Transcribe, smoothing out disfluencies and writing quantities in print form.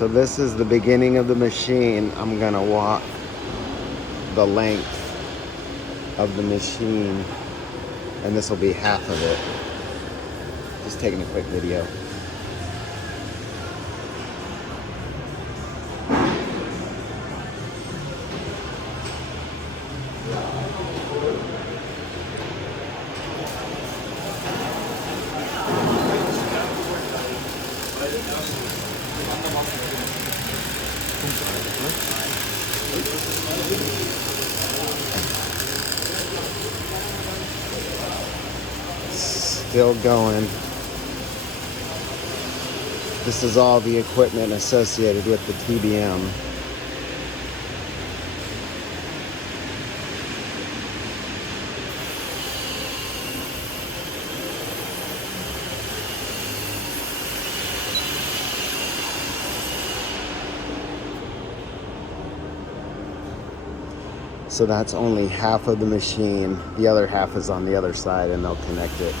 So this is the beginning of the machine. I'm gonna walk the length of the machine, and this will be half of it. Just taking a quick video. Still going. This is all the equipment associated with the TBM. So that's only half of the machine. The other half is on the other side, and they'll connect it.